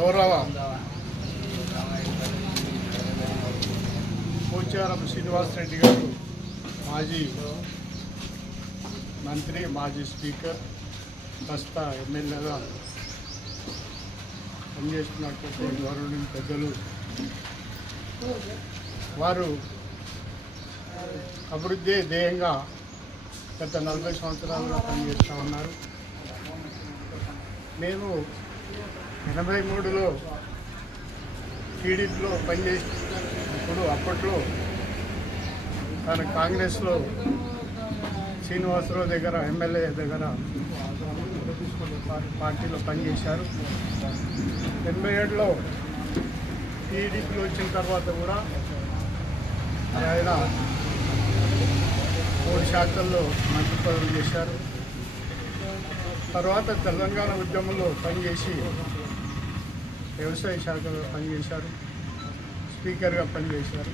గౌరవ పోచారం శ్రీనివాసరెడ్డి గారు మాజీ మంత్రి, మాజీ స్పీకర్, ప్రస్తుత ఎమ్మెల్యేగా పనిచేస్తున్నటువంటి గౌరవనీయ పెద్దలు వారు అభివృద్ధి ధ్యేయంగా గత 40 సంవత్సరాలుగా పనిచేస్తూ ఉన్నారు. మేము 83లో టీడీపీలో పనిచేసినప్పుడు అప్పట్లో తన కాంగ్రెస్లో శ్రీనివాసరావు దగ్గర ఎమ్మెల్యే దగ్గర పార్టీలో పనిచేశారు. 87లో టీడీపీలో వచ్చిన తర్వాత కూడా ఆయన 3 శాఖల్లో మంత్రి పదవులు చేశారు. తర్వాత తెలంగాణ ఉద్యమంలో పనిచేసి వ్యవసాయ శాఖలో పనిచేశారు, స్పీకర్గా పనిచేశారు.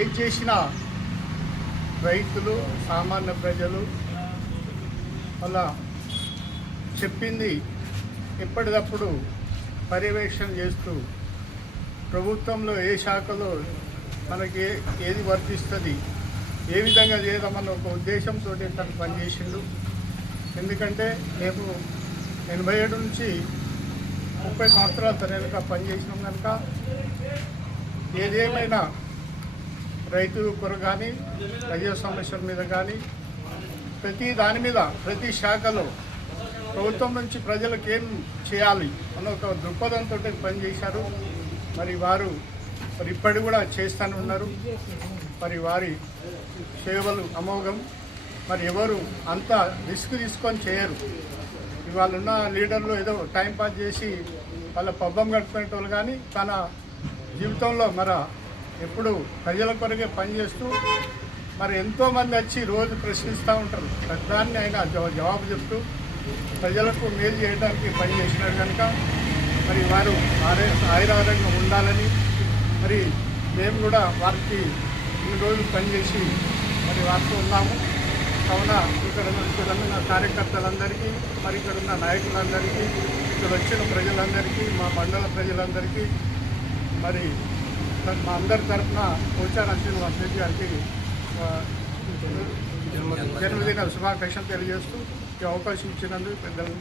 ఏం చేసినా రైతులు, సామాన్య ప్రజలు అలా చెప్పింది ఎప్పటికప్పుడు పర్యవేక్షణ చేస్తూ ప్రభుత్వంలో ఏ శాఖలో మనకి ఏది వర్తిస్తుంది, ఏ విధంగా చేద్దామన్న ఒక ఉద్దేశంతో తను పనిచేసిండు. ఎందుకంటే మేము 87 నుంచి 30 సంవత్సరాల తనక పనిచేసినాం కనుక ఏదేమైనా రైతు కొరకు కానీ ప్రజా సమస్యల మీద కానీ ప్రతి దాని మీద ప్రతి శాఖలో ప్రభుత్వం నుంచి ప్రజలకు ఏం చేయాలి అన్న ఒక దృక్పథంతో పనిచేశారు. మరి వారు ఇప్పటి కూడా చేస్తూనే ఉన్నారు. మరి వారి సేవలు అమోఘం. మరి ఎవరు అంత రిస్క్ తీసుకొని చేయరు. ఇవాళ ఉన్న లీడర్లు ఏదో టైంపాస్ చేసి వాళ్ళ పబ్బం గడుపుకునేటోళ్ళు కానీ తన జీవితంలో ఎప్పుడు ప్రజల కొరకే పనిచేస్తూ మరి ఎంతోమంది వచ్చి రోజు ప్రశ్నిస్తూ ఉంటారు. ప్రధాన్ని ఆయన జవాబు చెప్తూ ప్రజలకు మేలు చేయడానికి పనిచేసినారు కనుక మరి వారు ఆయురారోగ్యంగా ఉండాలని మరి మేము కూడా వారికి ఇన్ని రోజులు పనిచేసి మరి వారితో ఉన్నాము. కావున ఇక్కడ ఉన్న కార్యకర్తలందరికీ, మరి ఇక్కడ ఉన్న నాయకులందరికీ, ఇక్కడ వచ్చిన ప్రజలందరికీ, మా మండల ప్రజలందరికీ మరి మా అందరి తరఫున పోచారం శ్రీనివాసరెడ్డి గారికి జన్మదిన శుభాకాంక్షలు తెలియజేస్తూ ఈ అవకాశం ఇచ్చినందుకు పెద్దలు